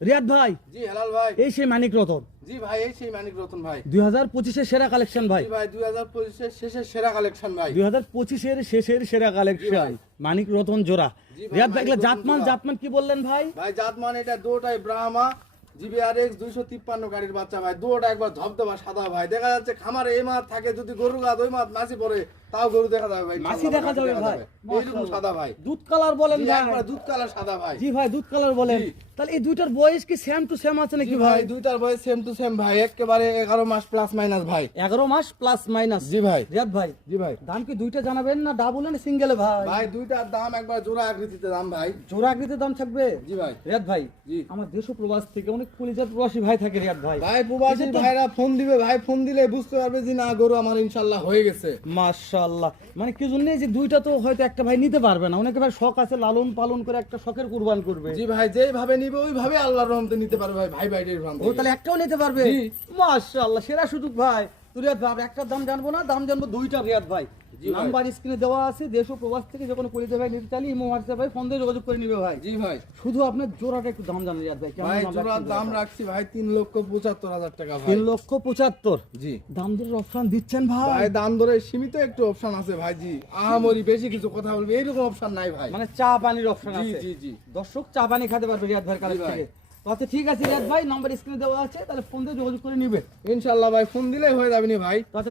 রিয়াদ ভাই। জি হেলাল ভাই। এই সেই মানিক রতন। জি ভাই এই সেই মানিক রতন ভাই। দুই হাজার পঁচিশের সেরা কালেকশন ভাই। জি ভাই দুই হাজার পঁচিশের শেষের সেরা কালেকশন ভাই। দুই হাজার পঁচিশের শেষের সেরা কালেকশন। ভাই। মানিক রতন জোড়া। ভাই, রিয়াদ ভাই জাতমান জাতমান কি বললেন ভাই? ভাই জাত মানে এটা দুটাই ব্রাহ্মা জিবিআর এক্স দুইশো তিপ্পান্ন গাড়ির বাচ্চা ভাই। দুটা একবার ধবধবা সাদা ভাই। দেখা যাচ্ছে খামারে এই মাছ থাকে যদি গরু গাছ ওই মাছ মাছি পড়ে তাও গরু দেখা যাবে ভাই মাছি দেখা যাবে ভাই। এইরকম সাদা ভাই। দুধ কালার বলেন ভাই। দুধ কালার সাদা ভাই। জি ভাই দুধ কালার বলেন। তাহলে এই দুইটার বয়স কি সেম টু সেম আছে নাকি ভাই? দুইটার বয়স সেম টু সেম ভাই। একেবারে এগারো মাস প্লাস মাইনাস ভাই। এগারো মাস প্লাস মাইনাস জি ভাই। রিয়াদ ভাই জি ভাই। দাম কি দুইটা জানাবেন না ডাবল না সিঙ্গেলে ভাই? ভাই দুইটার দাম একবার জোড়া আকৃতিতে দাম ভাই। জোড়া আকৃতির দাম থাকবে? জি ভাই। রিয়াদ ভাই। আমার দেশ প্রবাস থেকে অনেক পুলিশের প্রবাসী ভাই থাকে রিয়াদ ভাই। ভাই প্রবাসী ভাইরা ফোন দিবে ভাই ফোন দিলে বুঝতে পারবে যে না গরু আমার ইনশাল্লাহ হয়ে গেছে। মাশাআল্লাহ মানে কি জন্য যে দুইটা তো হয়তো একটা ভাই নিতে পারবে না। অনেকে ভাই শখ আছে লালন পালন করে একটা শখের কুরবান করবে। জি ভাই যেইভাবে নিবে ওইভাবে আল্লাহর রহমতে নিতে পারবে ভাই ভাই ভাইদের রহমতে। ও তাহলে একটাও নিতে পারবে। মাশাআল্লাহ সেরা সুযোগ ভাই। আমরা একটার দাম জানব না দাম জানব দুইটা রিয়াদ ভাই। নাম্বার স্ক্রিনে দেওয়া আছে দেশ ও প্রবাস থেকে ভাই নিতে চাইলে ইমো হোয়াটসঅ্যাপ ভাই ফোন দিয়ে যোগাযোগ করে নিবে ভাই। জি ভাই। শুধু আপনার জোড়াটা একটু দাম জানেন রিয়াদ ভাই দাম জোড়ার দাম রাখছি ভাই তিন লক্ষ পঁচাত্তর হাজার টাকা ভাই। তিন লক্ষ পঁচাত্তর। জি। দাম দরের অপশন দিচ্ছেন ভাই। ভাই দাম সীমিত একটু অপশন আছে ভাই জি। আহামরি বেশি কিছু কথা বলবে এইরকম অপশন নাই ভাই। মানে চা পানির অপশন আছে। জি জি। দর্শক চা পানি খেতে পারবে রিয়াদ ভাই। থেকে। আচ্ছা ঠিক আছে রিয়াদ ভাই নাম্বার স্ক্রিনে দেওয়া আছে তাহলে ফোন দিয়ে যোগাযোগ করে নিবে। ইনশাল্লাহ ভাই ফোন দিলে হয়ে যাবেনি ভাই। আচ্ছা